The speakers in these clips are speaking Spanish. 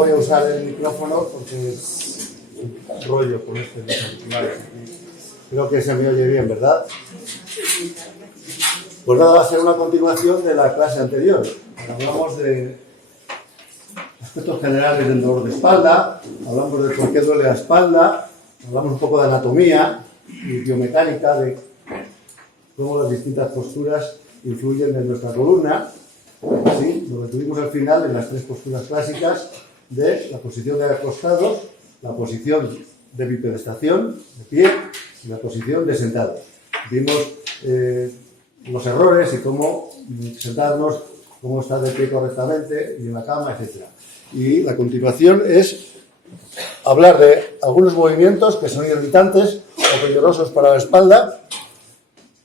voy a usar el micrófono porque es un rollo con este auriculares. Creo que se me oye bien, ¿verdad? Pues nada, va a ser una continuación de la clase anterior. Hablamos de aspectos generales del dolor de espalda, hablamos de por qué duele la espalda, hablamos un poco de anatomía y biomecánica, de cómo las distintas posturas influyen en nuestra columna. ¿Sí? Lo que tuvimos al final en las tres posturas clásicas de la posición de acostados, la posición de bipedestación, de pie, y la posición de sentados. Vimos los errores y cómo sentarnos, cómo estar de pie correctamente y en la cama, etc. Y la continuación es hablar de algunos movimientos que son irritantes o peligrosos para la espalda,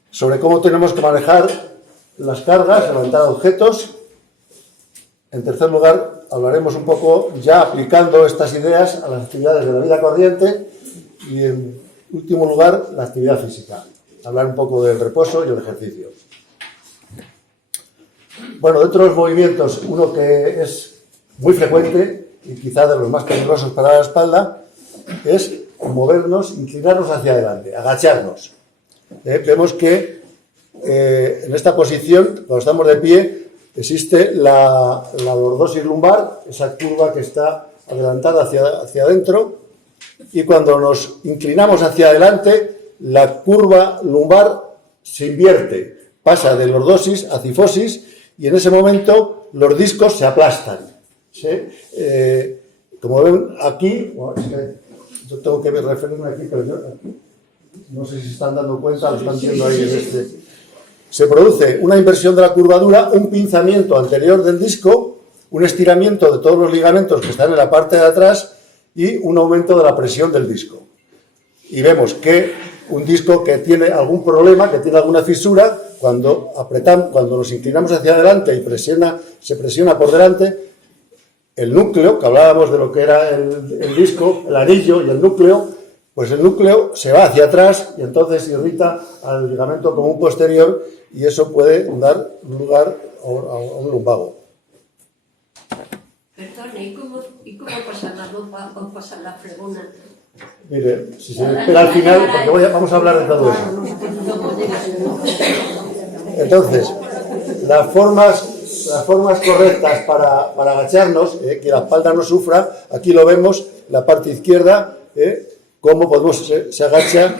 sobre cómo tenemos que manejar las cargas, levantar objetos. En tercer lugar, hablaremos un poco ya aplicando estas ideas a las actividades de la vida corriente. Y en último lugar, la actividad física. Hablar un poco del reposo y el ejercicio. Bueno, dentro de los movimientos, uno que es muy frecuente y quizá de los más peligrosos para la espalda es movernos, inclinarnos hacia adelante, agacharnos. Vemos que en esta posición, cuando estamos de pie, existe la lordosis lumbar, esa curva que está adelantada hacia adentro, y cuando nos inclinamos hacia adelante, la curva lumbar se invierte, pasa de lordosis a cifosis, y en ese momento los discos se aplastan. ¿Sí? Como ven aquí, bueno, es que yo tengo que referirme aquí, pero yo no sé si se están dando cuenta, lo están viendo ahí en este. Se produce una inversión de la curvadura, un pinzamiento anterior del disco, un estiramiento de todos los ligamentos que están en la parte de atrás y un aumento de la presión del disco. Y vemos que un disco que tiene algún problema, que tiene alguna fisura, cuando apretamos, cuando nos inclinamos hacia adelante y se presiona por delante, el núcleo, que hablábamos de lo que era el disco, el anillo y el núcleo, pues el núcleo se va hacia atrás y entonces irrita al ligamento común posterior y eso puede dar lugar a un lumbago. Perdón, ¿y cómo pasa la ropa o pasa la fregona? Mire, si se espera al final, porque vamos a hablar de todo eso. Entonces, las formas correctas para agacharnos, que la espalda no sufra, aquí lo vemos, la parte izquierda, cómo se agacha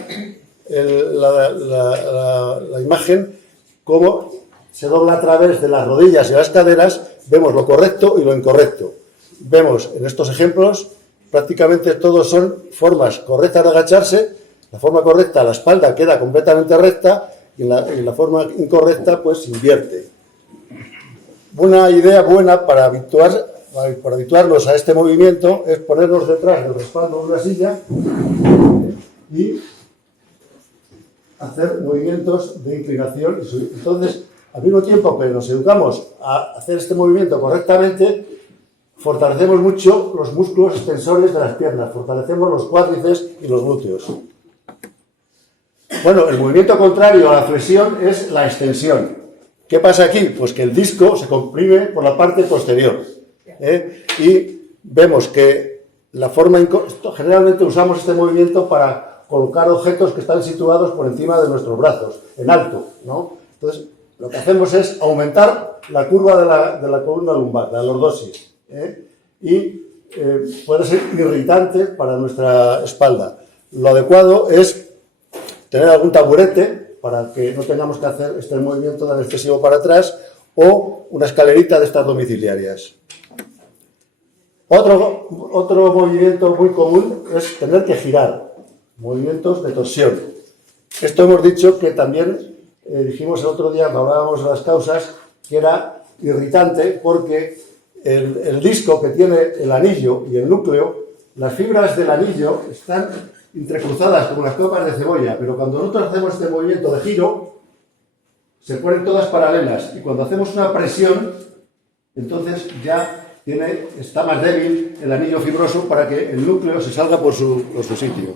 la imagen, cómo se dobla a través de las rodillas y las caderas, vemos lo correcto y lo incorrecto. Vemos en estos ejemplos, prácticamente todos son formas correctas de agacharse. La forma correcta, la espalda queda completamente recta y en la forma incorrecta, pues se invierte. Una idea buena para habituarnos a este movimiento es ponernos detrás del respaldo de una silla y hacer movimientos de inclinación y subir. Entonces, al mismo tiempo que nos educamos a hacer este movimiento correctamente, fortalecemos mucho los músculos extensores de las piernas, fortalecemos los cuádriceps y los glúteos. Bueno, el movimiento contrario a la flexión es la extensión. ¿Qué pasa aquí? Pues que el disco se comprime por la parte posterior. Y vemos que generalmente usamos este movimiento para colocar objetos que están situados por encima de nuestros brazos, en alto, ¿no? Entonces, lo que hacemos es aumentar la curva de la columna lumbar, de la lordosis, y puede ser irritante para nuestra espalda. Lo adecuado es tener algún taburete para que no tengamos que hacer este movimiento tan excesivo para atrás o una escalerita de estas domiciliarias. Otro movimiento muy común es tener que girar, movimientos de torsión. Esto hemos dicho que también dijimos el otro día cuando hablábamos de las causas que era irritante porque el disco que tiene el anillo y el núcleo, las fibras del anillo están entrecruzadas como las copas de cebolla, pero cuando nosotros hacemos este movimiento de giro, se ponen todas paralelas y cuando hacemos una presión, entonces ya está más débil el anillo fibroso para que el núcleo se salga por su sitio.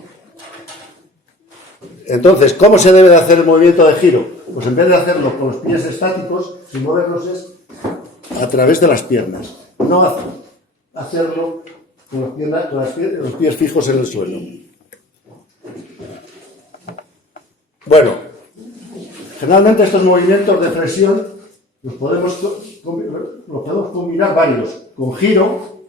Entonces, ¿cómo se debe de hacer el movimiento de giro? Pues en vez de hacerlo con los pies estáticos, sin moverlos, es a través de las piernas. No hacerlo con los pies fijos en el suelo. Bueno, generalmente estos movimientos de flexión los podemos combinar varios, con giro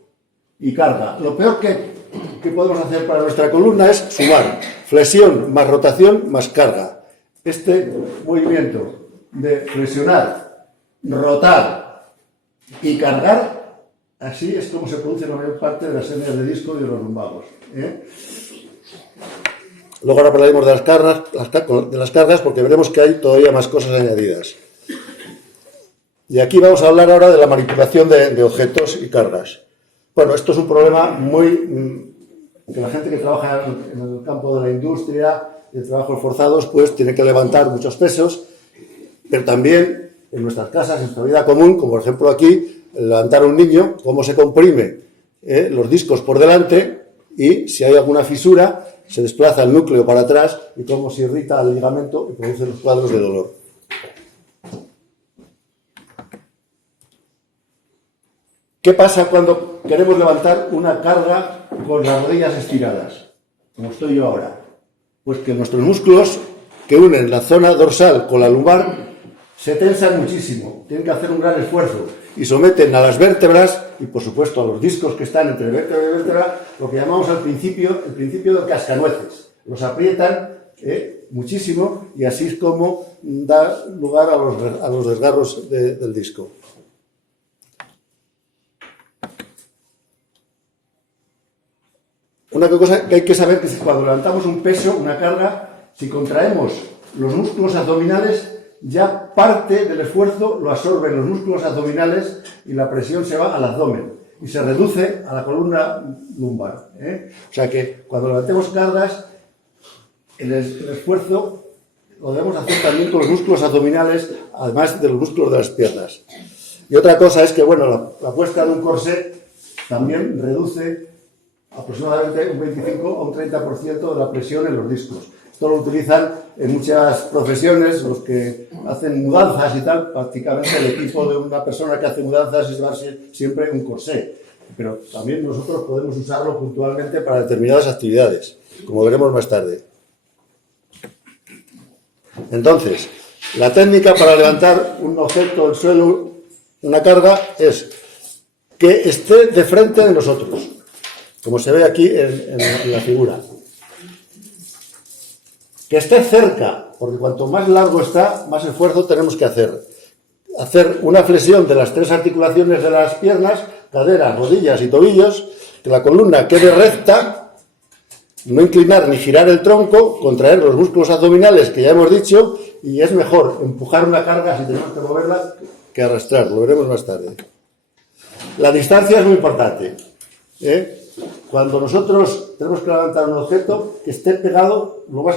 y carga. Lo peor que podemos hacer para nuestra columna es sumar flexión más rotación más carga. Este movimiento de flexionar, rotar y cargar, así es como se produce la mayor parte de las hernias de disco y de los lumbagos. Luego ahora hablaremos de las cargas porque veremos que hay todavía más cosas añadidas. Y aquí vamos a hablar ahora de la manipulación de objetos y cargas. Bueno, esto es un problema que la gente que trabaja en el campo de la industria, de trabajos forzados, pues tiene que levantar muchos pesos, pero también en nuestras casas, en nuestra vida común, como por ejemplo aquí, levantar a un niño, cómo se comprime los discos por delante y si hay alguna fisura, se desplaza el núcleo para atrás y cómo se irrita el ligamento y produce los cuadros de dolor. ¿Qué pasa cuando queremos levantar una carga con las rodillas estiradas? Como estoy yo ahora. Pues que nuestros músculos que unen la zona dorsal con la lumbar se tensan muchísimo, tienen que hacer un gran esfuerzo y someten a las vértebras y por supuesto a los discos que están entre vértebra y vértebra lo que llamamos el principio del cascanueces. Los aprietan muchísimo y así es como da lugar a los desgarros del disco. Una cosa que hay que saber es que cuando levantamos un peso, una carga, si contraemos los músculos abdominales, ya parte del esfuerzo lo absorben los músculos abdominales y la presión se va al abdomen y se reduce a la columna lumbar. O sea que cuando levantemos cargas, el esfuerzo lo debemos hacer también con los músculos abdominales, además de los músculos de las piernas. Y otra cosa es que, bueno, la puesta de un corsé también reduce aproximadamente un 25 o un 30% de la presión en los discos. Esto lo utilizan en muchas profesiones, los que hacen mudanzas y tal, prácticamente el equipo de una persona que hace mudanzas es llevarse siempre un corsé. Pero también nosotros podemos usarlo puntualmente para determinadas actividades, como veremos más tarde. Entonces, la técnica para levantar un objeto del suelo, una carga, es que esté de frente de nosotros, como se ve aquí en la figura. Que esté cerca, porque cuanto más largo está, más esfuerzo tenemos que hacer. Hacer una flexión de las tres articulaciones de las piernas, caderas, rodillas y tobillos, que la columna quede recta, no inclinar ni girar el tronco, contraer los músculos abdominales que ya hemos dicho, y es mejor empujar una carga si tenemos que moverla que arrastrar, lo veremos más tarde. La distancia es muy importante. Cuando nosotros tenemos que levantar un objeto, que esté pegado lo más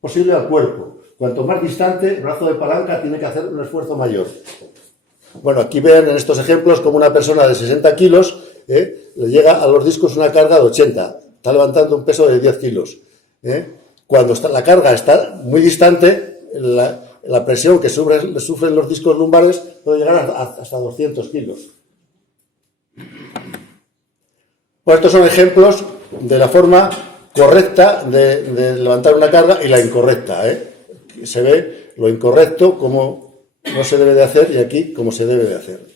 posible al cuerpo. Cuanto más distante, el brazo de palanca tiene que hacer un esfuerzo mayor. Bueno, aquí ven en estos ejemplos como una persona de 60 kilos le llega a los discos una carga de 80. Está levantando un peso de 10 kilos. Cuando la carga está muy distante, la presión que sufren los discos lumbares puede llegar hasta 200 kilos. Pues estos son ejemplos de la forma correcta de levantar una carga y la incorrecta. Se ve lo incorrecto, como no se debe de hacer, y aquí como se debe de hacer.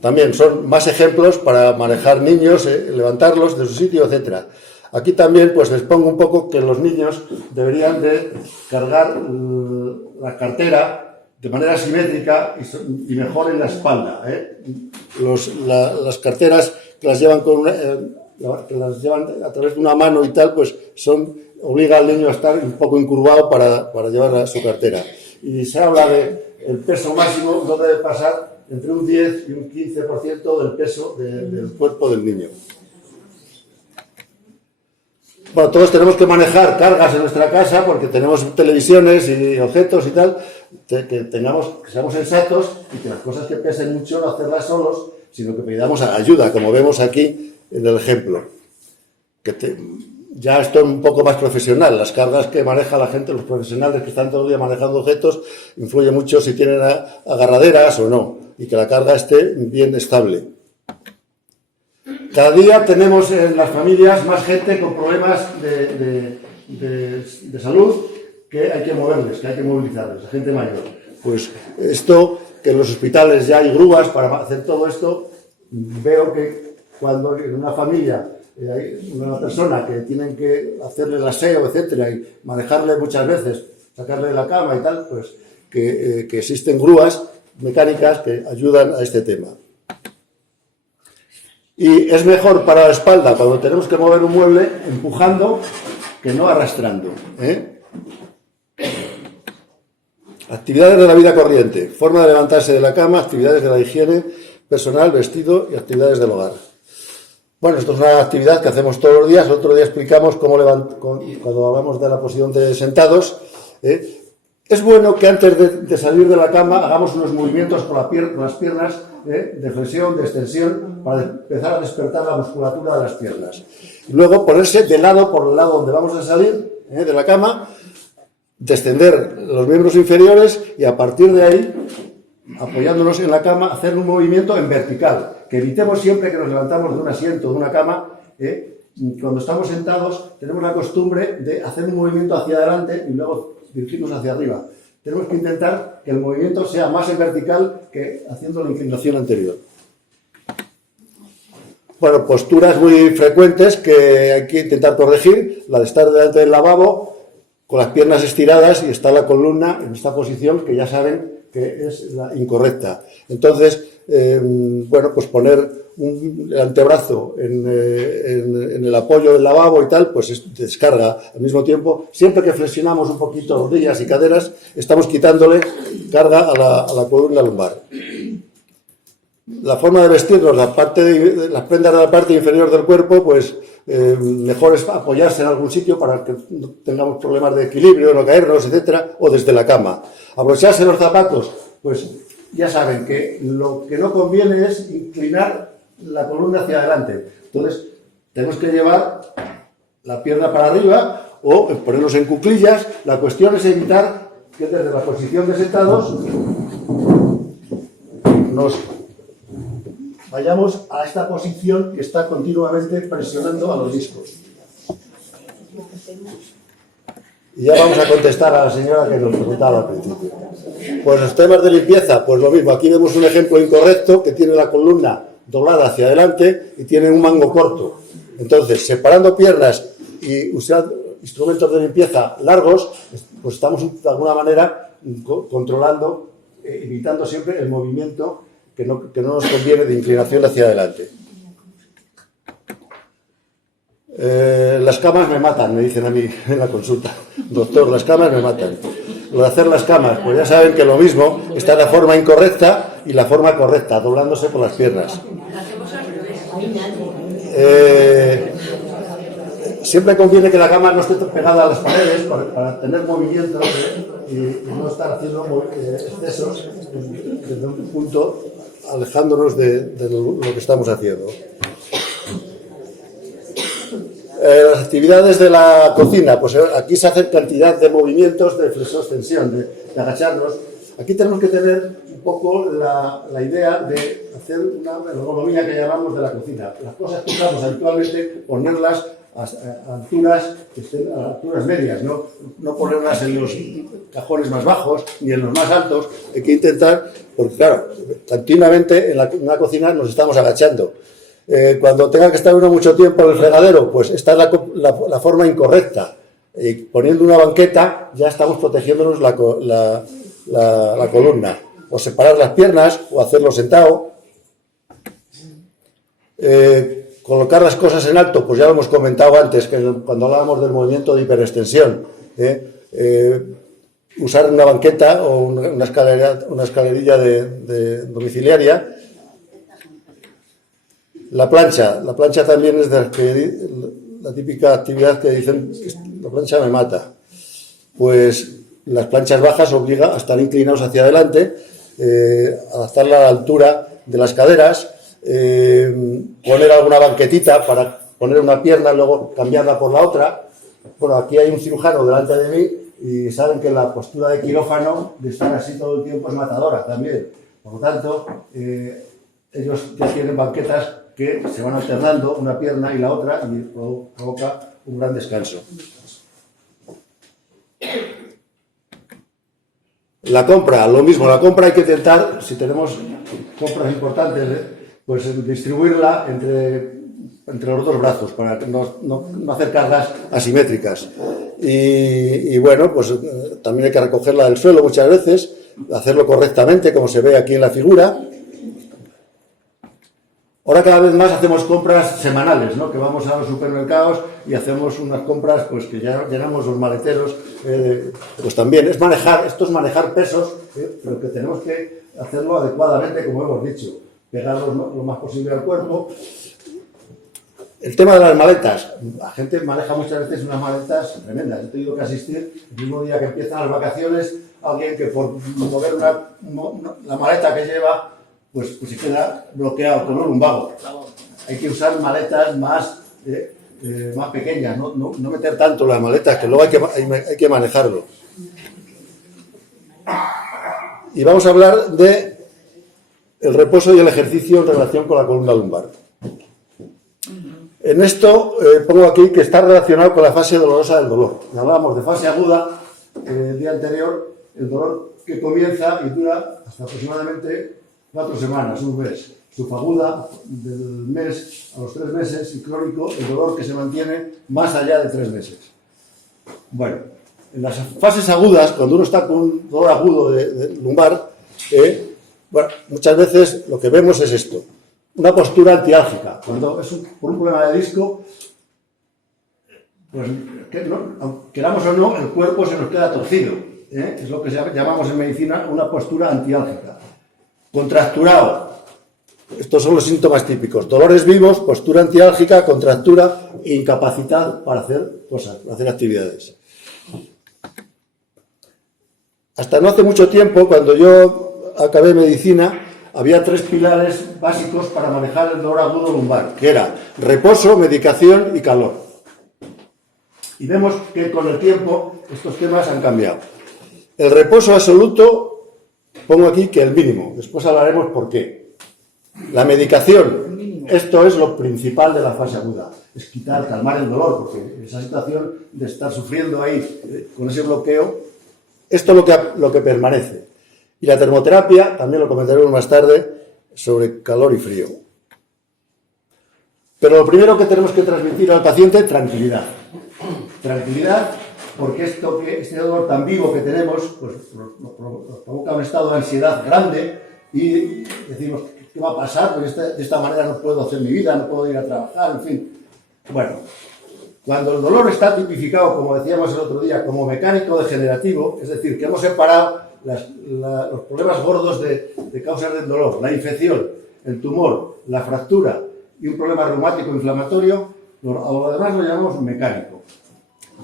También son más ejemplos para manejar niños, levantarlos de su sitio, etc. Aquí también pues les pongo un poco que los niños deberían de cargar la cartera de manera simétrica y mejor en la espalda. Las carteras que las llevan que las llevan a través de una mano y tal, pues obliga al niño a estar un poco incurvado para llevar su cartera. Y se habla de el peso máximo no debe pasar entre un 10 y un 15% del peso del cuerpo del niño. Bueno, todos tenemos que manejar cargas en nuestra casa porque tenemos televisiones y objetos y tal, que seamos sensatos y que las cosas que pesen mucho no hacerlas solos, sino que pidamos ayuda, como vemos aquí en el ejemplo. Ya esto es un poco más profesional. Las cargas que maneja la gente, los profesionales que están todo el día manejando objetos, influye mucho si tienen agarraderas o no, y que la carga esté bien estable. Cada día tenemos en las familias más gente con problemas de salud que hay que moverles, que hay que movilizarles, la gente mayor. Pues esto, que en los hospitales ya hay grúas para hacer todo esto, veo que cuando en una familia hay una persona que tienen que hacerle el aseo, etcétera, y manejarle muchas veces, sacarle de la cama y tal, pues que existen grúas mecánicas que ayudan a este tema. Y es mejor para la espalda cuando tenemos que mover un mueble empujando que no arrastrando, ¿eh? Actividades de la vida corriente, forma de levantarse de la cama, actividades de la higiene personal, vestido y actividades del hogar. Bueno, esto es una actividad que hacemos todos los días. El otro día explicamos cómo cuando hablamos de la posición de sentados. Es bueno que antes de salir de la cama hagamos unos movimientos con las piernas, de flexión, de extensión, para empezar a despertar la musculatura de las piernas. Y luego ponerse de lado por el lado donde vamos a salir de la cama, descender los miembros inferiores y a partir de ahí, apoyándonos en la cama, hacer un movimiento en vertical. Que evitemos siempre que nos levantamos de un asiento, de una cama, cuando estamos sentados tenemos la costumbre de hacer un movimiento hacia adelante y luego dirigirnos hacia arriba. Tenemos que intentar que el movimiento sea más en vertical que haciendo la inclinación anterior. Bueno, posturas muy frecuentes que hay que intentar corregir, la de estar delante del lavabo con las piernas estiradas y está la columna en esta posición que ya saben que es la incorrecta. Entonces, bueno, pues poner el antebrazo en el apoyo del lavabo y tal, pues descarga al mismo tiempo. Siempre que flexionamos un poquito rodillas y caderas, estamos quitándole carga a la columna lumbar. La forma de vestirnos, las prendas de la parte inferior del cuerpo, pues mejor es apoyarse en algún sitio para que no tengamos problemas de equilibrio, no caernos, etcétera, o desde la cama. Abrocharse los zapatos, pues ya saben que lo que no conviene es inclinar la columna hacia adelante. Entonces, tenemos que llevar la pierna para arriba o ponernos en cuclillas. La cuestión es evitar que desde la posición de sentados nos vayamos a esta posición que está continuamente presionando a los discos. Y ya vamos a contestar a la señora que nos preguntaba al principio. Pues los temas de limpieza, pues lo mismo. Aquí vemos un ejemplo incorrecto que tiene la columna doblada hacia adelante y tiene un mango corto. Entonces, separando piernas y usando instrumentos de limpieza largos, pues estamos de alguna manera controlando, evitando siempre el movimiento que no nos conviene de inclinación hacia adelante. Las camas me matan, me dicen a mí en la consulta. Doctor, las camas me matan. Lo de hacer las camas, pues ya saben que lo mismo está la forma incorrecta y la forma correcta, doblándose por las piernas. Siempre conviene que la cama no esté pegada a las paredes para tener movimiento y no estar haciendo excesos desde un punto, alejándonos de lo que estamos haciendo. Las actividades de la cocina, pues aquí se hacen cantidad de movimientos de flexión-extensión, de agacharnos. Aquí tenemos que tener un poco la idea de hacer una ergonomía que llamamos de la cocina. Las cosas que usamos habitualmente, ponerlas a alturas que estén a alturas medias, no ponerlas en los cajones más bajos ni en los más altos. Hay que intentar, porque claro, continuamente en una cocina nos estamos agachando. Cuando tenga que estar uno mucho tiempo en el fregadero, pues esta es la forma incorrecta. Poniendo una banqueta ya estamos protegiéndonos la columna. O separar las piernas o hacerlo sentado. Colocar las cosas en alto, pues ya lo hemos comentado antes, que cuando hablábamos del movimiento de hiperextensión. Usar una banqueta o una escalerilla de domiciliaria. La plancha también es la típica actividad que dicen, la plancha me mata. Pues las planchas bajas obliga a estar inclinados hacia adelante, adaptarla a la altura de las caderas, poner alguna banquetita para poner una pierna, luego cambiarla por la otra. Bueno, aquí hay un cirujano delante de mí y saben que la postura de quirófano, de estar así todo el tiempo, es matadora también. Por lo tanto, ellos ya tienen banquetas que se van alternando una pierna y la otra y provoca un gran descanso. La compra, lo mismo, la compra hay que intentar, si tenemos compras importantes, pues distribuirla entre los dos brazos para no hacer cargas asimétricas. Y bueno, pues también hay que recogerla del suelo muchas veces, hacerlo correctamente, como se ve aquí en la figura. Ahora cada vez más hacemos compras semanales, ¿no? Que vamos a los supermercados y hacemos unas compras, pues que ya llenamos los maleteros. Pues también esto es manejar pesos, pero que tenemos que hacerlo adecuadamente, como hemos dicho, pegarlos lo más posible al cuerpo. El tema de las maletas. La gente maneja muchas veces unas maletas tremendas. Yo he tenido que asistir el mismo día que empiezan las vacaciones a alguien que por mover la maleta que lleva, pues se queda bloqueado con un lumbago. Hay que usar maletas más pequeñas, no meter tanto las maletas, que luego hay que manejarlo. Y vamos a hablar de el reposo y el ejercicio en relación con la columna lumbar. En esto pongo aquí que está relacionado con la fase dolorosa del dolor. Hablábamos de fase aguda el día anterior, el dolor que comienza y dura hasta aproximadamente 4 semanas, un mes. Subaguda del mes a los 3 meses y crónico el dolor que se mantiene más allá de 3 meses. Bueno, en las fases agudas, cuando uno está con un dolor agudo de lumbar, muchas veces lo que vemos es esto. Una postura antiálgica. Cuando es por un problema de disco, pues queramos o no, el cuerpo se nos queda torcido. Es lo que llamamos en medicina una postura antiálgica. Contracturado. Estos son los síntomas típicos. Dolores vivos, postura antiálgica, contractura e incapacidad para hacer cosas, para hacer actividades. Hasta no hace mucho tiempo, cuando yo acabé medicina, había 3 pilares básicos para manejar el dolor agudo lumbar, que era reposo, medicación y calor. Y vemos que con el tiempo estos temas han cambiado. El reposo absoluto, pongo aquí que el mínimo, después hablaremos por qué. La medicación, esto es lo principal de la fase aguda, es calmar el dolor, porque esa situación de estar sufriendo ahí con ese bloqueo, esto es lo que permanece. Y la termoterapia, también lo comentaremos más tarde, sobre calor y frío. Pero lo primero que tenemos que transmitir al paciente, tranquilidad. Tranquilidad, porque este dolor tan vivo que tenemos, pues nos provoca un estado de ansiedad grande y decimos, ¿qué va a pasar? Pues de esta manera no puedo hacer mi vida, no puedo ir a trabajar, en fin. Bueno, cuando el dolor está tipificado, como decíamos el otro día, como mecánico degenerativo, es decir, que hemos separado los problemas gordos de causas del dolor, la infección, el tumor, la fractura y un problema reumático inflamatorio, a lo demás lo llamamos mecánico.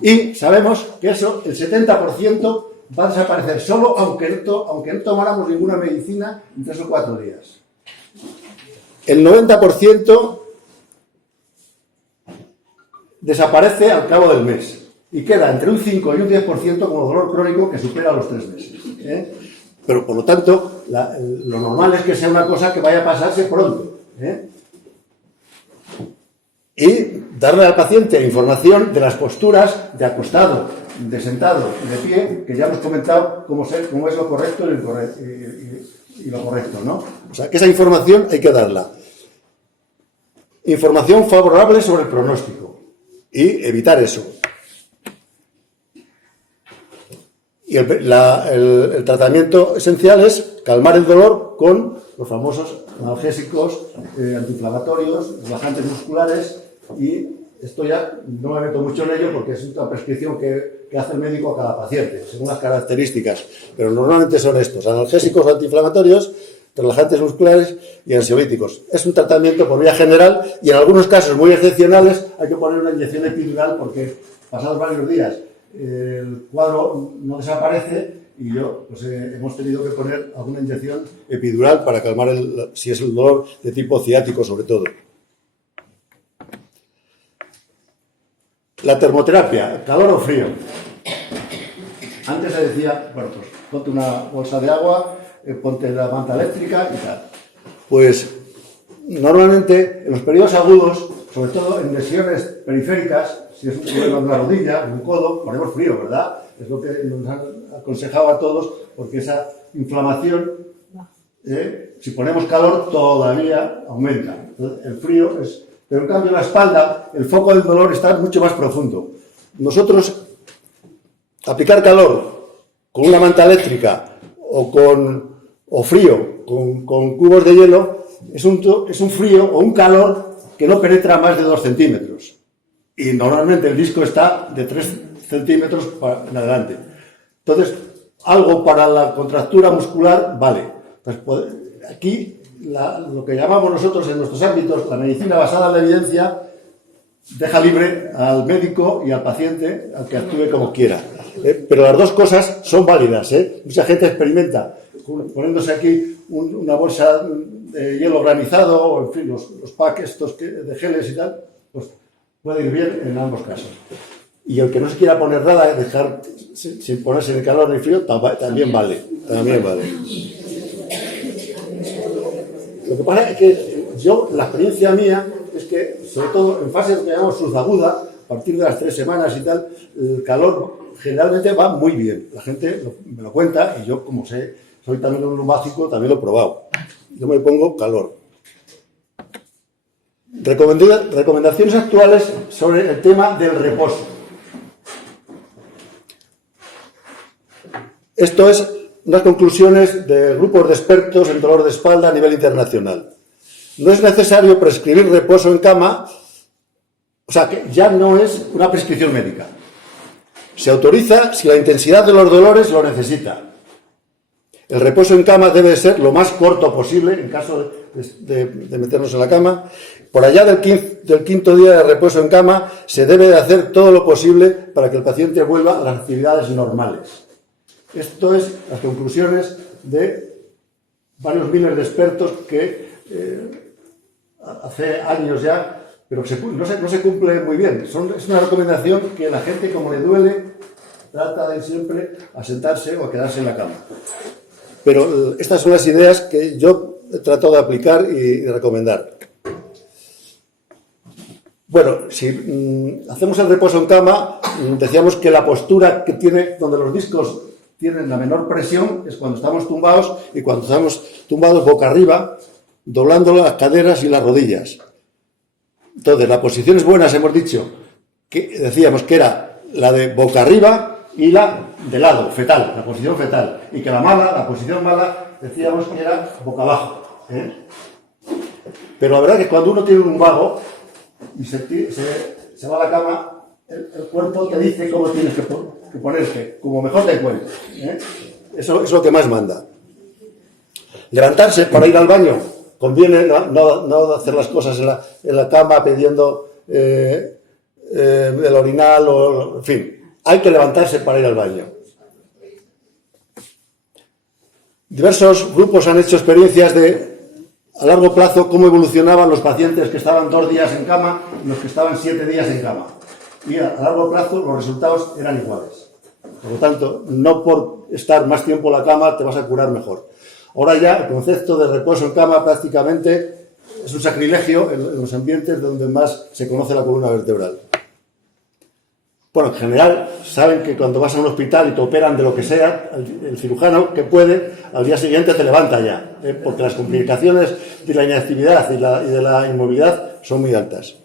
Y sabemos que eso, el 70% va a desaparecer solo aunque no tomáramos ninguna medicina en 3 o 4 días. El 90% desaparece al cabo del mes y queda entre un 5 y un 10% como dolor crónico que supera los 3 meses. Pero por lo tanto, lo normal es que sea una cosa que vaya a pasarse pronto. Y darle al paciente información de las posturas de acostado, de sentado y de pie, que ya hemos comentado cómo es lo correcto y lo correcto, ¿no? O sea, que esa información hay que darla. Información favorable sobre el pronóstico y evitar eso. Y el tratamiento esencial es calmar el dolor con los famosos analgésicos, antiinflamatorios, relajantes musculares, y esto ya no me meto mucho en ello porque es una prescripción que hace el médico a cada paciente, según las características, pero normalmente son estos: analgésicos, antiinflamatorios, relajantes musculares y ansiolíticos. Es un tratamiento por vía general y en algunos casos muy excepcionales hay que poner una inyección epidural porque pasados varios días el cuadro no desaparece y hemos tenido que poner alguna inyección epidural para calmar si es el dolor de tipo ciático sobre todo. La termoterapia, calor o frío. Antes se decía, bueno, pues ponte una bolsa de agua, ponte la manta eléctrica y tal. Pues normalmente en los periodos agudos, sobre todo en lesiones periféricas, si es un problema de una rodilla, de un codo, ponemos frío, ¿verdad? Es lo que nos han aconsejado a todos, porque esa inflamación, si ponemos calor, todavía aumenta. Entonces, el frío es... Pero en cambio en la espalda, el foco del dolor está mucho más profundo. Nosotros, aplicar calor con una manta eléctrica o frío con cubos de hielo, es un frío o un calor que no penetra más de 2 centímetros. Y normalmente el disco está de 3 centímetros en adelante. Entonces, algo para la contractura muscular vale. Pues, aquí, lo que llamamos nosotros en nuestros ámbitos, la medicina basada en la evidencia, deja libre al médico y al paciente al que actúe como quiera. Pero las dos cosas son válidas. Mucha gente experimenta poniéndose aquí una bolsa de hielo granizado, o en fin, los packs estos de geles y tal, pues puede ir bien en ambos casos. Y el que no se quiera poner nada, dejar sin ponerse ni calor ni frío, también vale. También vale. Lo que pasa es que la experiencia mía es que, sobre todo en fases que llamamos subaguda, a partir de las 3 semanas y tal, el calor generalmente va muy bien. La gente me lo cuenta y yo, como soy también un lumático, también lo he probado. Yo me pongo calor. Recomendaciones actuales sobre el tema del reposo. Esto es unas conclusiones de grupos de expertos en dolor de espalda a nivel internacional. No es necesario prescribir reposo en cama, o sea que ya no es una prescripción médica. Se autoriza si la intensidad de los dolores lo necesita. El reposo en cama debe ser lo más corto posible, en caso de meternos en la cama. Por allá del 5.º día de reposo en cama, se debe de hacer todo lo posible para que el paciente vuelva a las actividades normales. Esto es las conclusiones de varios miles de expertos que hace años ya, pero no se cumple muy bien. Es una recomendación que la gente, como le duele, trata de siempre a sentarse o a quedarse en la cama. Pero estas son las ideas que yo he tratado de aplicar y recomendar. Bueno, si hacemos el reposo en cama, decíamos que la postura que tiene, donde los discos tienen la menor presión, es cuando estamos tumbados, y cuando estamos tumbados boca arriba, doblando las caderas y las rodillas. Entonces, las posiciones buenas, hemos dicho, que decíamos que era la de boca arriba y la de lado, fetal, la posición fetal. Y que la posición mala, decíamos que era boca abajo. Pero la verdad es que cuando uno tiene un lumbago y se va a la cama, el cuerpo te dice cómo tienes que ponerte, como mejor te encuentres. Eso es lo que más manda. Levantarse para ir al baño. Conviene no hacer las cosas en la cama pidiendo el orinal, en fin. Hay que levantarse para ir al baño. Diversos grupos han hecho experiencias de, a largo plazo, cómo evolucionaban los pacientes que estaban 2 días en cama y los que estaban 7 días en cama. Y a largo plazo los resultados eran iguales. Por lo tanto, no por estar más tiempo en la cama te vas a curar mejor. Ahora ya el concepto de reposo en cama prácticamente es un sacrilegio en los ambientes donde más se conoce la columna vertebral. Bueno, en general, saben que cuando vas a un hospital y te operan de lo que sea, el cirujano que puede, al día siguiente te levanta ya, porque las complicaciones de la inactividad y de la inmovilidad son muy altas.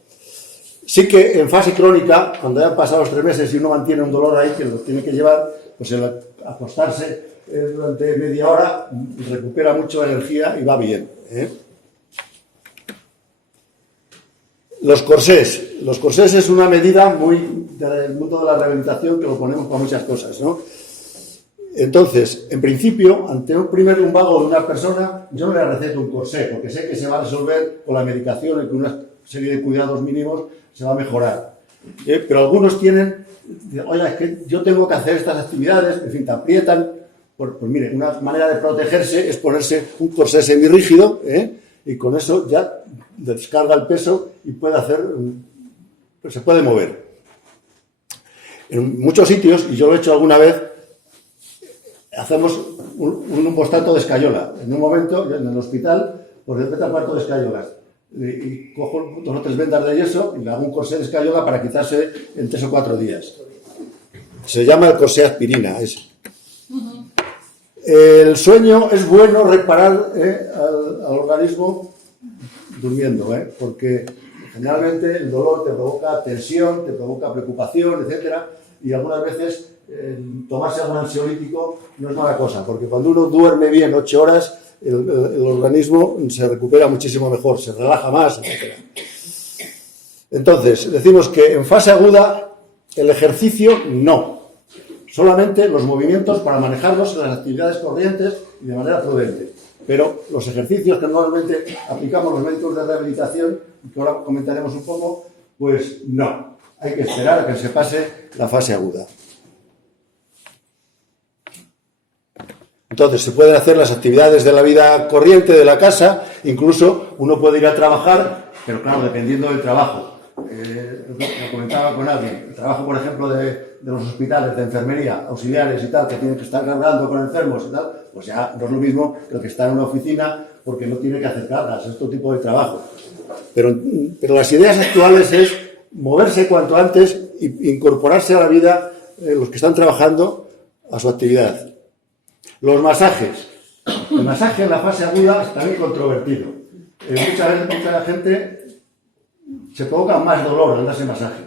Sí que en fase crónica, cuando ya han pasado los 3 meses y uno mantiene un dolor ahí que lo tiene que llevar, pues el acostarse durante media hora recupera mucho energía y va bien. Los corsés. Los corsés es una medida muy del mundo de la rehabilitación que lo ponemos para muchas cosas, ¿no? Entonces, en principio, ante un primer lumbago de una persona, yo no le receto un corsé, porque sé que se va a resolver con la medicación y con una serie de cuidados mínimos se va a mejorar. Pero algunos tienen, oye, es que yo tengo que hacer estas actividades, en fin, te aprietan. Pues mire, una manera de protegerse es ponerse un corsé semirrígido, y con eso ya descarga el peso y puede se puede mover. En muchos sitios, y yo lo he hecho alguna vez, hacemos un lumbostrato de escayola. En un momento, en el hospital, pues vete al cuarto de escayolas. y cojo 2 o 3 vendas de yeso y le hago un corsé de escayola para quitarse en 3 o 4 días. Se llama el corsé aspirina ese. El sueño es bueno reparar al organismo durmiendo, porque generalmente el dolor te provoca tensión, te provoca preocupación, etcétera, y algunas veces tomarse algún ansiolítico no es mala cosa, porque cuando uno duerme bien 8 horas, el organismo se recupera muchísimo mejor, se relaja más, etcétera. Entonces, decimos que en fase aguda el ejercicio no, solamente los movimientos para manejarlos en las actividades corrientes y de manera prudente. Pero los ejercicios que normalmente aplicamos los médicos de rehabilitación, que ahora comentaremos un poco, pues no. Hay que esperar a que se pase la fase aguda. Entonces, se pueden hacer las actividades de la vida corriente de la casa, incluso uno puede ir a trabajar, pero claro, dependiendo del trabajo. Lo comentaba con alguien, el trabajo, por ejemplo, de los hospitales, de enfermería, auxiliares y tal, que tienen que estar cargando con enfermos y tal, pues ya no es lo mismo que el que está en una oficina porque no tiene que hacer cargas, es otro tipo de trabajo. Pero las ideas actuales es moverse cuanto antes e incorporarse a la vida los que están trabajando a su actividad. Los masajes. El masaje en la fase aguda es también controvertido. Mucha gente se provoca más dolor al darse masaje.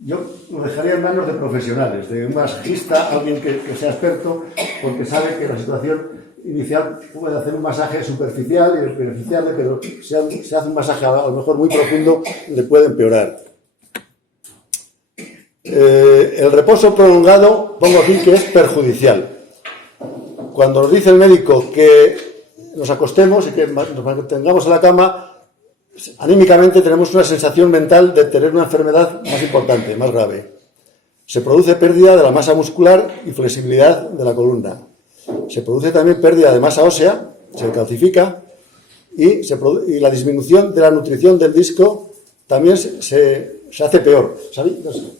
Yo lo dejaría en manos de profesionales, de un masajista, alguien que sea experto, porque sabe que la situación inicial puede hacer un masaje superficial y beneficiarle, pero si se hace un masaje a lo mejor muy profundo, le puede empeorar. El reposo prolongado, pongo aquí que es perjudicial. Cuando nos dice el médico que nos acostemos y que nos mantengamos en la cama, anímicamente tenemos una sensación mental de tener una enfermedad más importante, más grave. Se produce pérdida de la masa muscular y flexibilidad de la columna. Se produce también pérdida de masa ósea, se calcifica, y la disminución de la nutrición del disco también se hace peor.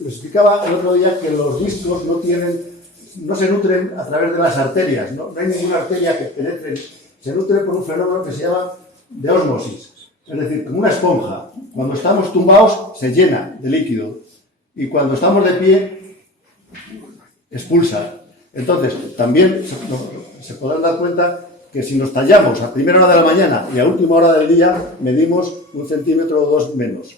Les explicaba el otro día que los discos no se nutren a través de las arterias, no hay ninguna arteria que penetre, se nutre por un fenómeno que se llama de ósmosis. Es decir, como una esponja. Cuando estamos tumbados se llena de líquido y cuando estamos de pie expulsa. Entonces, también se podrán dar cuenta que si nos tallamos a primera hora de la mañana y a última hora del día, medimos 1 centímetro o 2 menos.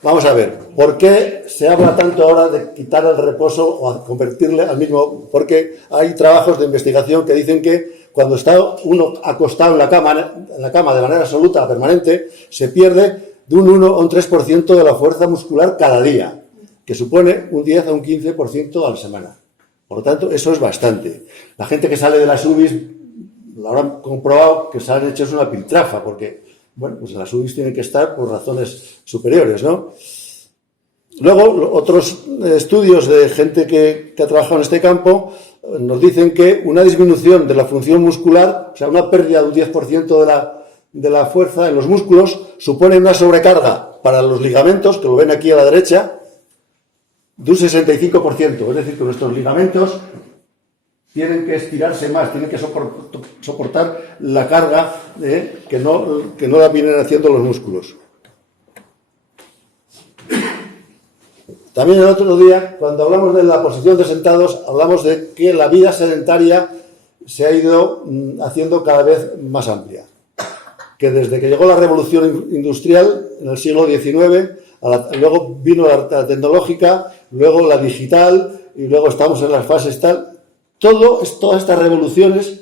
Vamos a ver, ¿por qué se habla tanto ahora de quitar el reposo o convertirle al mismo? Porque hay trabajos de investigación que dicen que cuando está uno acostado en la cama de manera absoluta, permanente, se pierde de un 1 a un 3% de la fuerza muscular cada día, que supone un 10 a un 15% a la semana. Por lo tanto, eso es bastante. La gente que sale de las UBIs lo habrán comprobado que se han hecho una piltrafa, porque pues las UBIs tienen que estar por razones superiores, ¿no? Luego, otros estudios de gente que ha trabajado en este campo nos dicen que una disminución de la función muscular, o sea, una pérdida de un 10% de la fuerza en los músculos, supone una sobrecarga para los ligamentos, que lo ven aquí a la derecha, de un 65%. Es decir, que nuestros ligamentos tienen que estirarse más, tienen que soportar la carga que no la vienen haciendo los músculos. También el otro día, cuando hablamos de la posición de sentados, hablamos de que la vida sedentaria se ha ido haciendo cada vez más amplia. Que desde que llegó la revolución industrial en el siglo XIX, luego vino la tecnológica, luego la digital y luego estamos en las fases tal. Todas estas revoluciones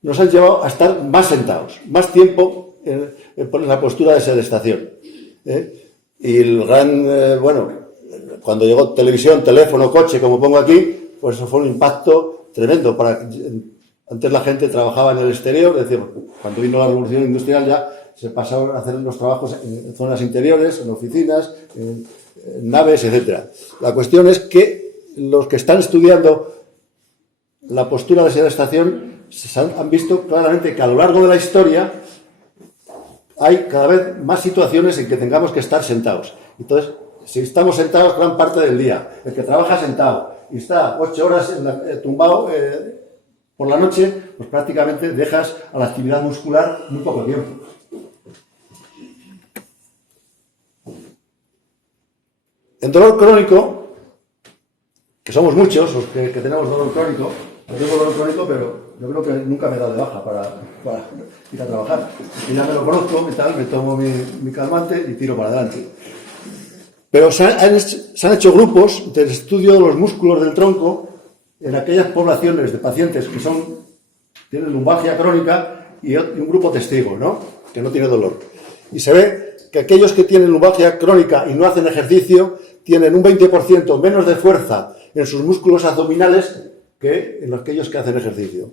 nos han llevado a estar más sentados, más tiempo en la postura de sedestación. Y el gran, cuando llegó televisión, teléfono, coche, como pongo aquí, pues eso fue un impacto tremendo. Antes la gente trabajaba en el exterior, es decir, cuando vino la revolución industrial ya se pasaron a hacer los trabajos en zonas interiores, en oficinas, en naves, etc. La cuestión es que los que están estudiando la postura de sedestación han visto claramente que a lo largo de la historia hay cada vez más situaciones en que tengamos que estar sentados. Entonces, si estamos sentados gran parte del día, el que trabaja sentado y está 8 horas tumbado, Por la noche, pues prácticamente dejas a la actividad muscular muy poco tiempo. En dolor crónico, que somos muchos los que tenemos dolor crónico, yo tengo dolor crónico, pero yo creo que nunca me he dado de baja para ir a trabajar. Y ya me lo conozco y tal, me tomo mi calmante y tiro para adelante. Pero se han hecho grupos de estudio de los músculos del tronco en aquellas poblaciones de pacientes que tienen lumbalgia crónica y un grupo testigo, ¿no? Que no tiene dolor. Y se ve que aquellos que tienen lumbalgia crónica y no hacen ejercicio tienen un 20% menos de fuerza en sus músculos abdominales que en aquellos que hacen ejercicio.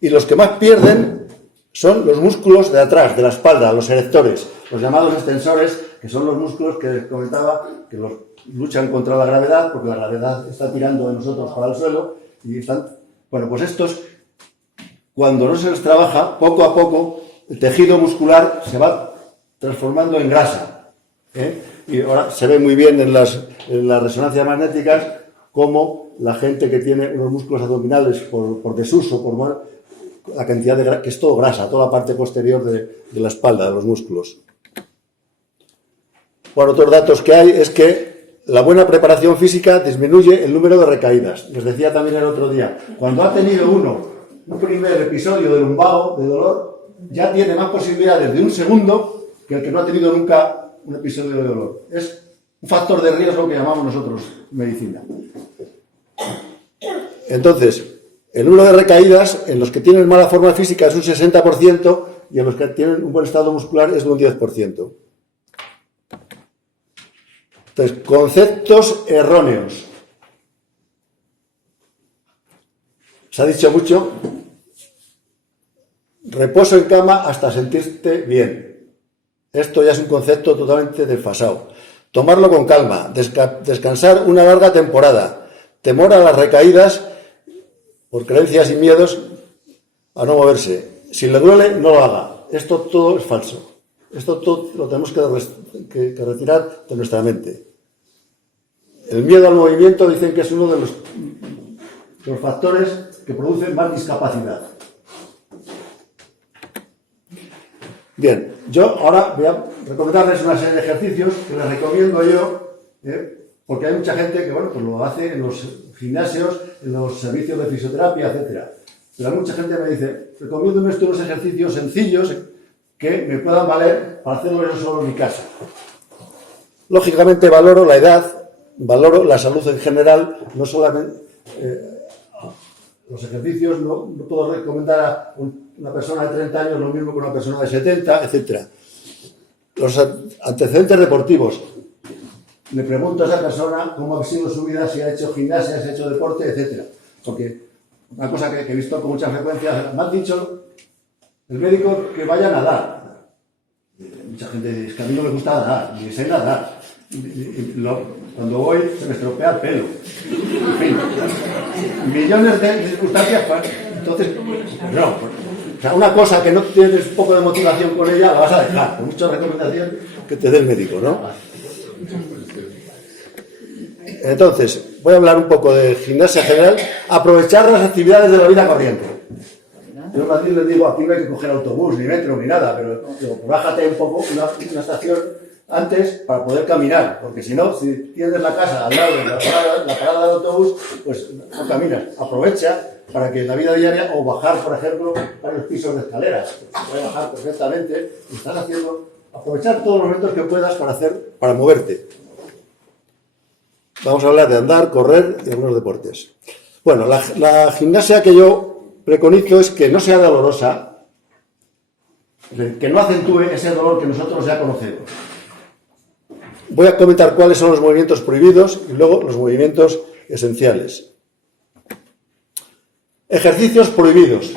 Y los que más pierden son los músculos de atrás, de la espalda, los erectores, los llamados extensores, que son los músculos que les comentaba, que luchan contra la gravedad, porque la gravedad está tirando de nosotros para el suelo, y están... Bueno, pues estos, cuando no se les trabaja, poco a poco, el tejido muscular se va transformando en grasa, ¿eh? Y ahora se ve muy bien en las resonancias magnéticas cómo la gente que tiene unos músculos abdominales por desuso, la cantidad de grasa, que es todo grasa, toda la parte posterior de la espalda, de los músculos. Bueno, otros datos que hay es que la buena preparación física disminuye el número de recaídas. Les decía también el otro día, cuando ha tenido un primer episodio de lumbago, de dolor, ya tiene más posibilidades de un segundo que el que no ha tenido nunca un episodio de dolor. Es un factor de riesgo que llamamos nosotros medicina. Entonces, el número de recaídas en los que tienen mala forma física es un 60% y en los que tienen un buen estado muscular es de un 10%. Entonces, conceptos erróneos. Se ha dicho mucho, reposo en cama hasta sentirte bien. Esto ya es un concepto totalmente desfasado. Tomarlo con calma, descansar una larga temporada, temor a las recaídas por creencias y miedos a no moverse. Si le duele, no lo haga. Esto todo es falso. Esto todo lo tenemos que retirar de nuestra mente. El miedo al movimiento dicen que es uno de los factores que producen más discapacidad. Bien, yo ahora voy a recomendarles una serie de ejercicios que les recomiendo yo, porque hay mucha gente que, bueno, pues lo hace en los gimnasios, en los servicios de fisioterapia, etcétera. Pero hay mucha gente que me dice, recomiéndome unos ejercicios sencillos que me puedan valer para hacerlo yo solo en mi casa. Lógicamente valoro la edad, valoro la salud en general, no solamente... los ejercicios no puedo recomendar a una persona de 30 años lo mismo que una persona de 70, etc. Los antecedentes deportivos. Le pregunto a esa persona cómo ha sido su vida, si ha hecho gimnasia, si ha hecho deporte, etc. Porque una cosa que he visto con mucha frecuencia, me han dicho el médico que vaya a nadar. Mucha gente dice, es que a mí no me gusta nadar, ni sé nadar. Cuando voy se me estropea el pelo. En fin, millones de circunstancias. Entonces, no. O sea, una cosa que no tienes un poco de motivación con ella, la vas a dejar. Con mucha recomendación que te dé el médico, ¿no? Entonces, voy a hablar un poco de gimnasia general. Aprovechar las actividades de la vida corriente. Yo en Madrid les digo, aquí no hay que coger autobús, ni metro, ni nada, pero digo, bájate un poco una estación antes para poder caminar, porque si no, si tienes la casa al lado de la parada del autobús, pues no caminas. Aprovecha para que en la vida diaria, o bajar, por ejemplo, varios pisos de escaleras, puedes bajar perfectamente, y estás haciendo, aprovechar todos los momentos que puedas para moverte. Vamos a hablar de andar, correr y algunos deportes. Bueno, la gimnasia que yo preconizo es que no sea dolorosa, que no acentúe ese dolor que nosotros ya conocemos. Voy a comentar cuáles son los movimientos prohibidos y luego los movimientos esenciales. Ejercicios prohibidos.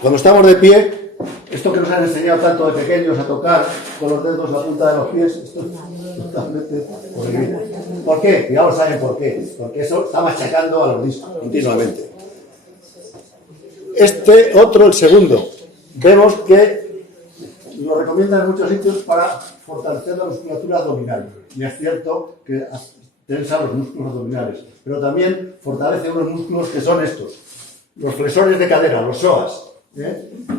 Cuando estamos de pie, esto que nos han enseñado tanto de pequeños a tocar con los dedos la punta de los pies, esto es totalmente prohibido. ¿Por qué? Ya lo saben por qué. Porque eso está machacando a los discos continuamente. El segundo. Vemos que lo recomiendan en muchos sitios para fortalecer la musculatura abdominal. Y es cierto que tensa los músculos abdominales, pero también fortalece unos músculos que son estos. los flexores de cadera, los psoas.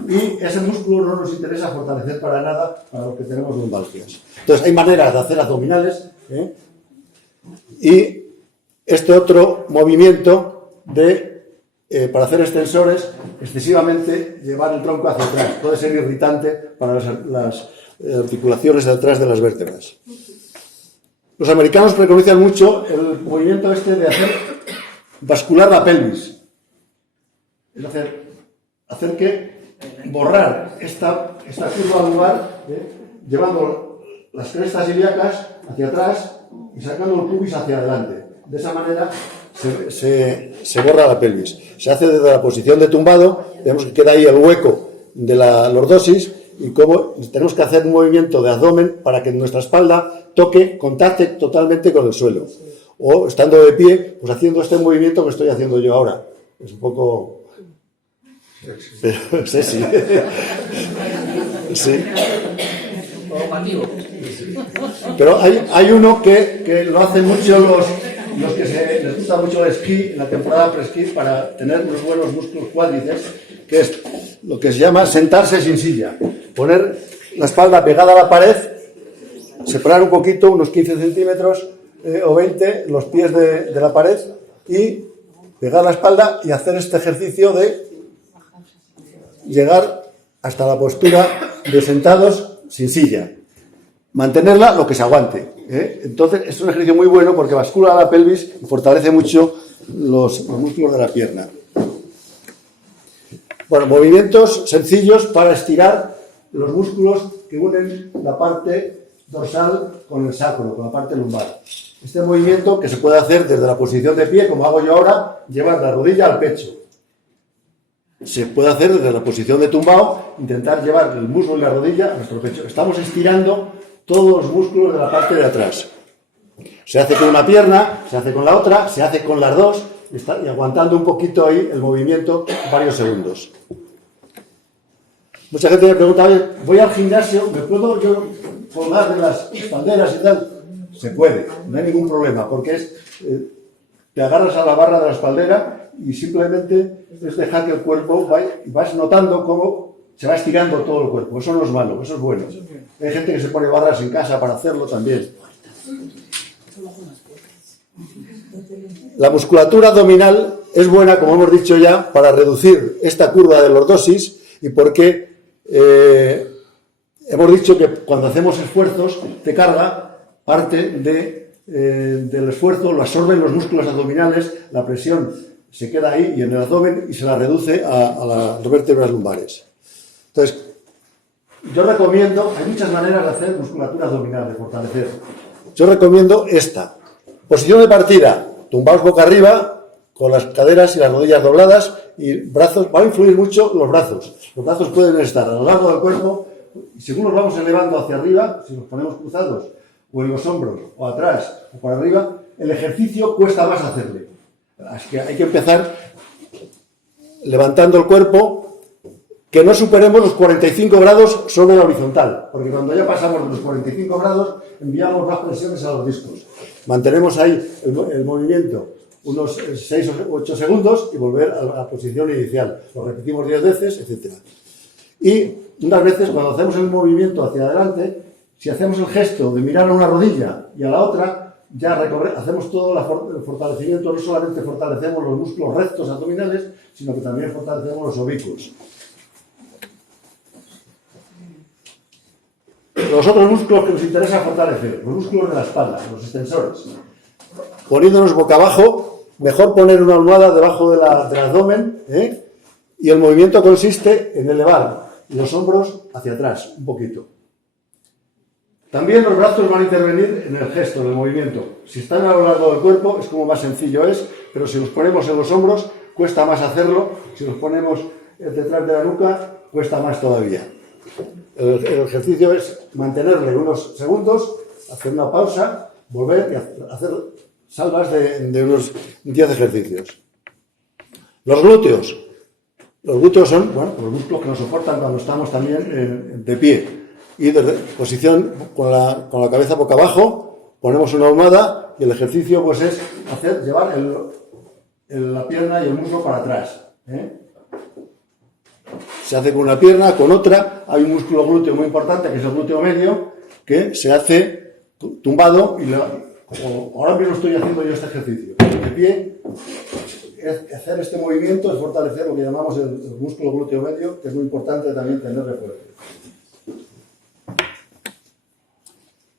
Y ese músculo no nos interesa fortalecer para nada para los que tenemos lumbalgias. Entonces, hay maneras de hacer abdominales. Y este otro movimiento para hacer extensores, excesivamente llevar el tronco hacia atrás. Puede ser irritante para las articulaciones de atrás de las vértebras. Los americanos preconizan mucho el movimiento de hacer bascular la pelvis. Es hacer que borrar esta curva lumbar, llevando las crestas ilíacas hacia atrás y sacando el pubis hacia adelante. De esa manera se borra la pelvis. Se hace desde la posición de tumbado, vemos que queda ahí el hueco de la lordosis y tenemos que hacer un movimiento de abdomen para que nuestra espalda contacte totalmente con el suelo. O estando de pie, pues haciendo este movimiento que estoy haciendo yo ahora. Es un poco... Pero, sí. Sí. Pero hay uno que lo hacen mucho los que les gusta mucho el esquí, en la temporada pre-esquí, para tener unos buenos músculos cuádriceps, que es lo que se llama sentarse sin silla. Poner la espalda pegada a la pared, separar un poquito, unos 15 centímetros o 20, los pies de la pared, y pegar la espalda y hacer este ejercicio de llegar hasta la postura de sentados sin silla. Mantenerla lo que se aguante. Entonces, es un ejercicio muy bueno porque bascula la pelvis y fortalece mucho los músculos de la pierna. Bueno, movimientos sencillos para estirar los músculos que unen la parte dorsal con el sacro, con la parte lumbar. Este movimiento, que se puede hacer desde la posición de pie, como hago yo ahora, llevar la rodilla al pecho. Se puede hacer desde la posición de tumbado, intentar llevar el muslo y la rodilla a nuestro pecho. Estamos estirando todos los músculos de la parte de atrás. Se hace con una pierna, se hace con la otra, se hace con las dos, y aguantando un poquito ahí el movimiento varios segundos. Mucha gente me pregunta, oye, voy al gimnasio, ¿me puedo yo colgar de las espalderas y tal? Se puede, no hay ningún problema, porque te agarras a la barra de la espaldera y simplemente es dejar que el cuerpo vaya, y vas notando cómo se va estirando todo el cuerpo. Eso no es malo, eso es bueno. Hay gente que se pone barras en casa para hacerlo también. La musculatura abdominal es buena, como hemos dicho ya, para reducir esta curva de lordosis y porque hemos dicho que cuando hacemos esfuerzos de carga, parte del esfuerzo lo absorben los músculos abdominales, la presión se queda ahí y en el abdomen y se la reduce a las vértebras lumbares. Entonces, yo recomiendo, hay muchas maneras de hacer musculatura abdominal, de fortalecer. Yo recomiendo esta. Posición de partida, tumbados boca arriba, con las caderas y las rodillas dobladas y brazos. Va a influir mucho los brazos. Los brazos pueden estar a lo largo del cuerpo y según los vamos elevando hacia arriba, si nos ponemos cruzados, o en los hombros, o atrás, o por arriba, el ejercicio cuesta más hacerle. Así que hay que empezar levantando el cuerpo, que no superemos los 45 grados sobre la horizontal, porque cuando ya pasamos de los 45 grados, enviamos más presiones a los discos. Mantenemos ahí el movimiento unos 6 o 8 segundos y volver a la posición inicial. Lo repetimos 10 veces, etc. Y unas veces, cuando hacemos el movimiento hacia adelante, si hacemos el gesto de mirar a una rodilla y a la otra, ya hacemos todo el fortalecimiento. No solamente fortalecemos los músculos rectos abdominales, sino que también fortalecemos los oblicuos. Los otros músculos que nos interesa fortalecer, los músculos de la espalda, los extensores. Poniéndonos boca abajo, mejor poner una almohada debajo del abdomen, y el movimiento consiste en elevar los hombros hacia atrás, un poquito. También los brazos van a intervenir en el gesto, en el movimiento. Si están a lo largo del cuerpo, es como más sencillo es, pero si los ponemos en los hombros, cuesta más hacerlo. Si los ponemos detrás de la nuca, cuesta más todavía. El ejercicio es mantenerle unos segundos, hacer una pausa, volver y hacer salvas de unos 10 ejercicios. Los glúteos. Los glúteos son, bueno, los músculos que nos soportan cuando estamos también de pie. Y desde posición con la cabeza boca abajo, ponemos una almohada y el ejercicio pues es llevar la pierna y el muslo para atrás. Se hace con una pierna, con otra. Hay un músculo glúteo muy importante, que es el glúteo medio, que se hace tumbado. Ahora mismo estoy haciendo yo este ejercicio. De pie, hacer este movimiento es fortalecer lo que llamamos el músculo glúteo medio, que es muy importante también tenerlo fuerte.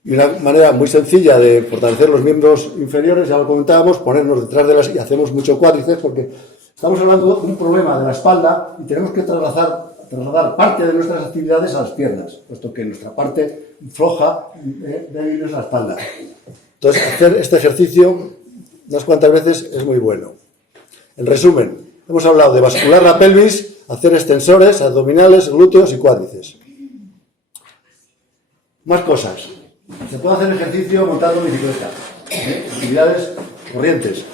Y una manera muy sencilla de fortalecer los miembros inferiores, ya lo comentábamos, ponernos detrás de las... y hacemos mucho cuádriceps porque estamos hablando de un problema de la espalda y tenemos que trasladar parte de nuestras actividades a las piernas, puesto que nuestra parte floja débil es la espalda. Entonces, hacer este ejercicio unas cuantas veces es muy bueno. En resumen, hemos hablado de vascular la pelvis, hacer extensores, abdominales, glúteos y cuádriceps. Más cosas. Se puede hacer ejercicio montando bicicleta, actividades corrientes,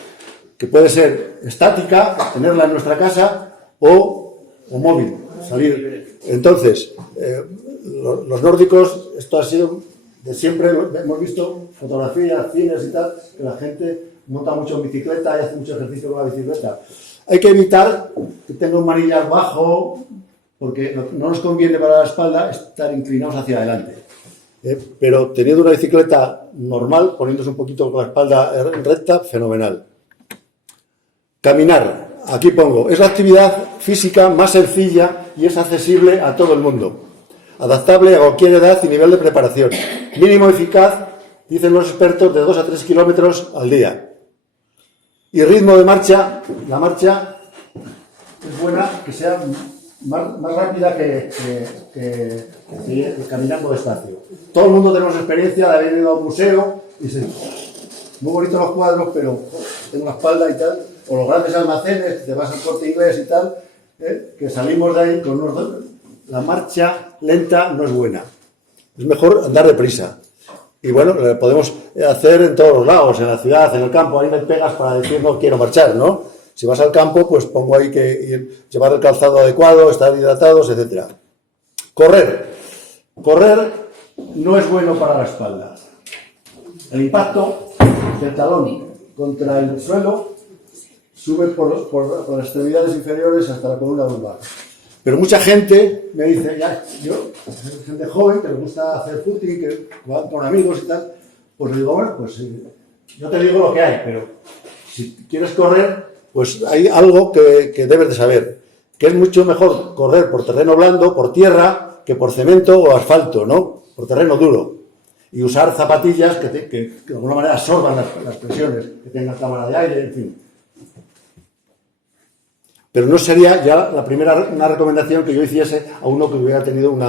que puede ser estática, tenerla en nuestra casa, o móvil, salir. Entonces, los nórdicos, esto ha sido de siempre, hemos visto fotografías, cines y tal, que la gente monta mucho en bicicleta y hace mucho ejercicio con la bicicleta. Hay que evitar que tenga un manillar bajo, porque no nos conviene para la espalda estar inclinados hacia adelante. Pero teniendo una bicicleta normal, poniéndose un poquito con la espalda recta, fenomenal. Caminar, aquí pongo, es la actividad física más sencilla y es accesible a todo el mundo. Adaptable a cualquier edad y nivel de preparación. Mínimo eficaz, dicen los expertos, de 2 a 3 kilómetros al día. Y ritmo de marcha, la marcha es buena que sea más rápida que caminando despacio. Todo el mundo tenemos experiencia de haber ido a un museo y muy bonitos los cuadros, pero tengo la espalda y tal, o los grandes almacenes, que te vas al Corte Inglés y tal, que salimos de ahí con la marcha lenta no es buena. Es mejor andar deprisa. Y bueno, lo podemos hacer en todos los lados, en la ciudad, en el campo, ahí me pegas para decir no quiero marchar, ¿no? Si vas al campo, pues pongo ahí que llevar el calzado adecuado, estar hidratados, etc. Correr. Correr no es bueno para la espalda. El impacto del talón contra el suelo sube por las extremidades inferiores hasta la columna lumbar. Pero mucha gente me dice, gente joven que le gusta hacer footing, que va con amigos y tal, pues le digo, bueno, pues yo te digo lo que hay, pero si quieres correr, pues hay algo que debes de saber, que es mucho mejor correr por terreno blando, por tierra, que por cemento o asfalto, ¿no? Por terreno duro. Y usar zapatillas que de alguna manera absorban las presiones, que tengan cámara de aire, en fin. Pero no sería ya una recomendación que yo hiciese a uno que hubiera tenido un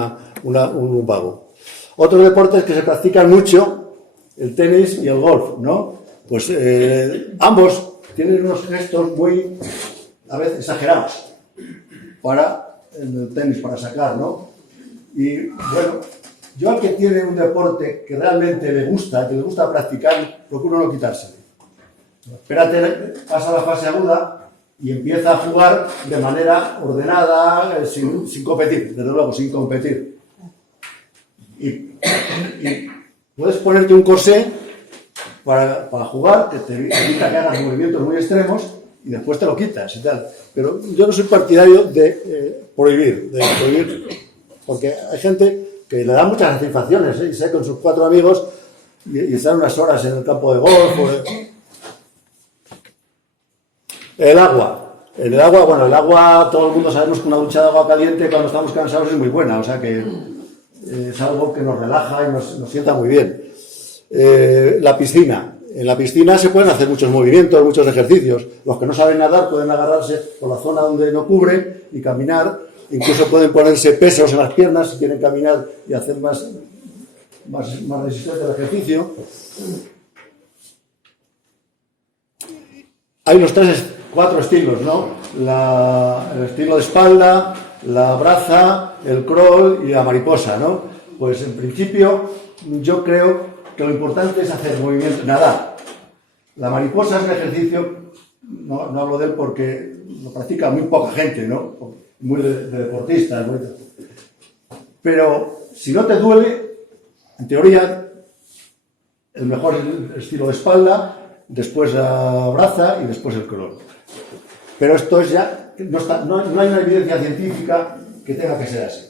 lumbago. Otros deportes que se practican mucho, el tenis y el golf, ¿no? Pues ambos tienen unos gestos muy, a veces, exagerados para el tenis, para sacar, ¿no? Y bueno, yo al que tiene un deporte que realmente le gusta, que le gusta practicar, procuro no quitárselo. Espérate, pasa la fase aguda y empieza a jugar de manera ordenada, sin competir, desde luego, sin competir. Y puedes ponerte un corsé para jugar, que te evita que hagas movimientos muy extremos y después te lo quitas y tal. Pero yo no soy partidario de prohibir, porque hay gente que le da muchas satisfacciones, y sé con sus 4 amigos y están unas horas en el campo de golf. El agua. En el agua, todo el mundo sabemos que una ducha de agua caliente cuando estamos cansados es muy buena, o sea que es algo que nos relaja y nos sienta muy bien. La piscina. En la piscina se pueden hacer muchos movimientos, muchos ejercicios. Los que no saben nadar pueden agarrarse por la zona donde no cubre y caminar. Incluso pueden ponerse pesos en las piernas si quieren caminar y hacer más resistente al ejercicio. Hay los 4 estilos, ¿no? El estilo de espalda, la braza, el crawl y la mariposa, ¿no? Pues en principio yo creo que lo importante es hacer movimiento, nadar. La mariposa es un ejercicio, no hablo de él porque lo practica muy poca gente, ¿no? Muy de deportistas. Pero si no te duele, en teoría, el mejor es el estilo de espalda, después la braza y después el crawl. Pero esto es ya no hay una evidencia científica que tenga que ser así.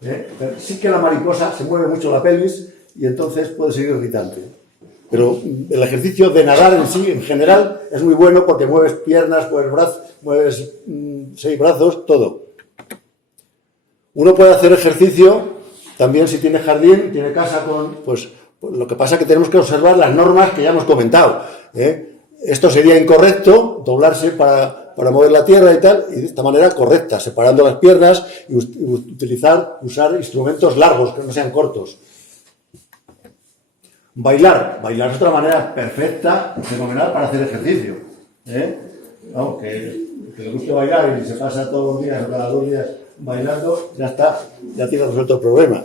Pero sí que la mariposa se mueve mucho la pelvis y entonces puede ser irritante. Pero el ejercicio de nadar en sí, en general, es muy bueno porque mueves piernas, mueves 6 brazos, todo. Uno puede hacer ejercicio también si tiene jardín, tiene casa pues lo que pasa es que tenemos que observar las normas que ya hemos comentado. Esto sería incorrecto, doblarse para mover la tierra y tal, y de esta manera correcta, separando las piernas y usar instrumentos largos, que no sean cortos. Bailar es otra manera perfecta, fenomenal para hacer ejercicio. Vamos, que le guste bailar y se pasa todos los días o cada 2 días bailando, ya está, ya tiene resuelto el problema.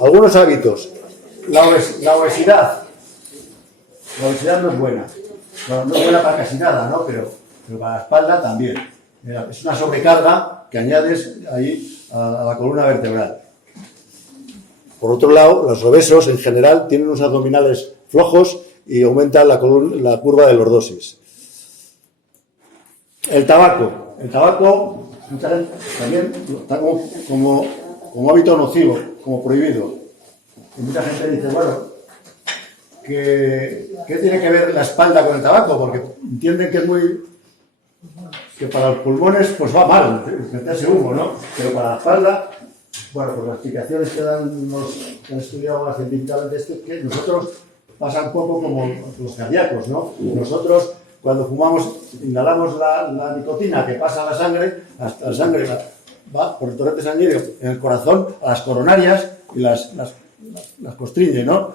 Algunos hábitos. La obesidad. La obesidad no es buena. No es buena para casi nada, ¿no? Pero para la espalda también. Es una sobrecarga que añades ahí a la columna vertebral. Por otro lado, los obesos en general tienen unos abdominales flojos y aumentan la curva de lordosis. El tabaco. El tabaco también está como hábito nocivo, como prohibido. Y mucha gente dice, bueno, ¿qué tiene que ver la espalda con el tabaco? Porque entienden que para los pulmones pues va mal meterse humo, ¿no? Pero para la espalda, bueno, pues las explicaciones que dan los que han estudiado científicamente esto es que nosotros pasa un poco como los cardíacos, ¿no? Nosotros cuando fumamos inhalamos la nicotina que pasa a la sangre, hasta la sangre va por el torrente sanguíneo en el corazón a las coronarias y las constriñe, ¿no?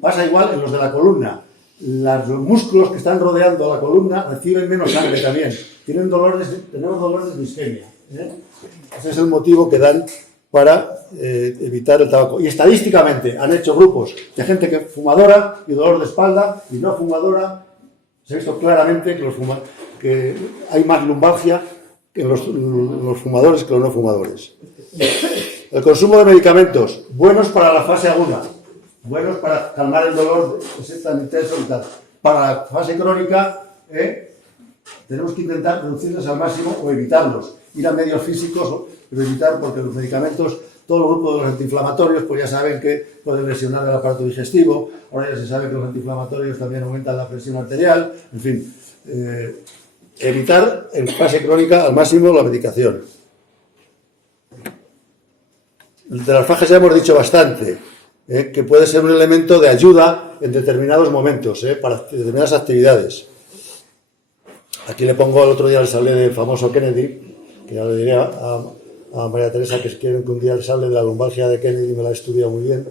Pasa igual en los de la columna. Los músculos que están rodeando la columna reciben menos sangre también. Tenemos dolores de isquemia. Ese es el motivo que dan para evitar el tabaco. Y estadísticamente han hecho grupos de gente que fumadora y dolor de espalda y no fumadora. Se ha visto claramente que hay más lumbalgia en los fumadores que los no fumadores. El consumo de medicamentos, buenos para la fase aguda, buenos para calmar el dolor que es tan intenso y tal. Para la fase crónica, tenemos que intentar reducirlos al máximo o evitarlos. Ir a medios físicos, pero evitar, porque los medicamentos, todo el grupo de los antiinflamatorios, pues ya saben que pueden lesionar el aparato digestivo. Ahora ya se sabe que los antiinflamatorios también aumentan la presión arterial. En fin, evitar en fase crónica al máximo la medicación. De las fajas ya hemos dicho bastante, que puede ser un elemento de ayuda en determinados momentos, para determinadas actividades. Aquí le pongo, el otro día les hablé del famoso Kennedy, que ya le diré a María Teresa que si quieren que un día les hable de la lumbalgia de Kennedy, me la he estudiado muy bien.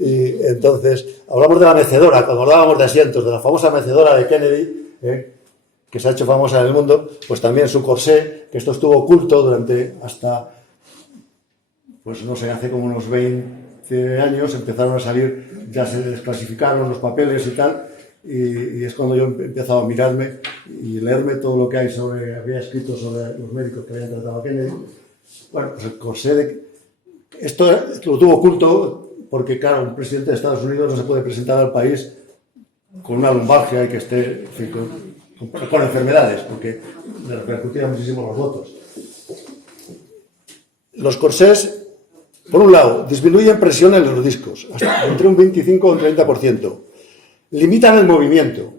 Y entonces, hablamos de la mecedora, cuando hablábamos de asientos, de la famosa mecedora de Kennedy, que se ha hecho famosa en el mundo, pues también su corsé, que esto estuvo oculto durante hasta, pues no sé, hace como unos 20 años empezaron a salir, ya se desclasificaron los papeles y tal, y es cuando yo he empezado a mirarme y leerme todo lo que había escrito sobre los médicos que habían tratado a Kennedy. Bueno, pues el corsé esto lo tuvo oculto porque, claro, un presidente de Estados Unidos no se puede presentar al país con una lumbalgia y que esté, en fin, con enfermedades, porque le repercutían muchísimo los votos. Los corsés, por un lado, disminuyen presión en los discos, hasta entre un 25 o un 30%. Limitan el movimiento.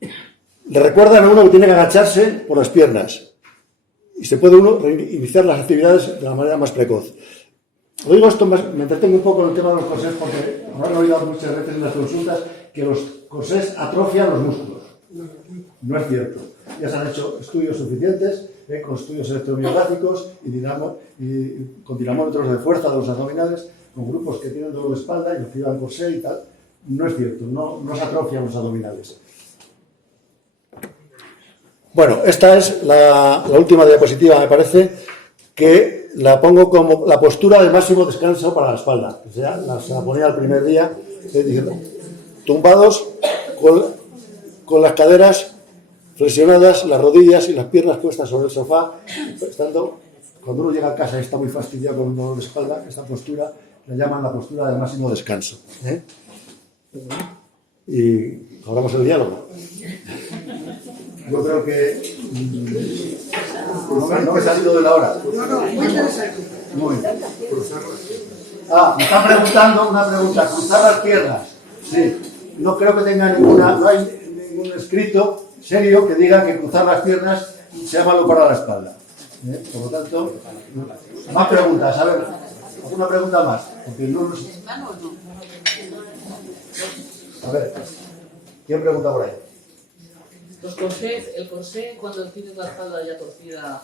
Le recuerdan a uno que tiene que agacharse por las piernas. Y se puede uno iniciar las actividades de la manera más precoz. Lo digo esto, me entretengo un poco en el tema de los corsés, porque habrán oído muchas veces en las consultas que los corsés atrofian los músculos. No es cierto. Ya se han hecho estudios suficientes, con estudios electromiográficos y con dinamómetros de fuerza de los abdominales, con grupos que tienen dolor de espalda y los que llevan corsé y tal. No es cierto, no se atrofian los abdominales. Bueno, esta es la última diapositiva, me parece, que la pongo como la postura de máximo descanso para la espalda. O sea, se la ponía el primer día, diciendo, tumbados con las caderas flexionadas, las rodillas y las piernas puestas sobre el sofá, cuando uno llega a casa y está muy fastidiado con un dolor de espalda, esta postura la llaman la postura de máximo descanso. y abramos el diálogo. Yo creo que no me he salido de la hora. No, muy interesante. Muy bien. Me están preguntando una pregunta. Cruzar las piernas. Sí. No creo que tenga no hay ningún escrito serio que diga que cruzar las piernas sea malo para la espalda. Por lo tanto, más preguntas. A ver, alguna pregunta más. Porque no nos... A ver, ¿quién pregunta por ahí? El corsé, cuando tienes la espalda ya torcida,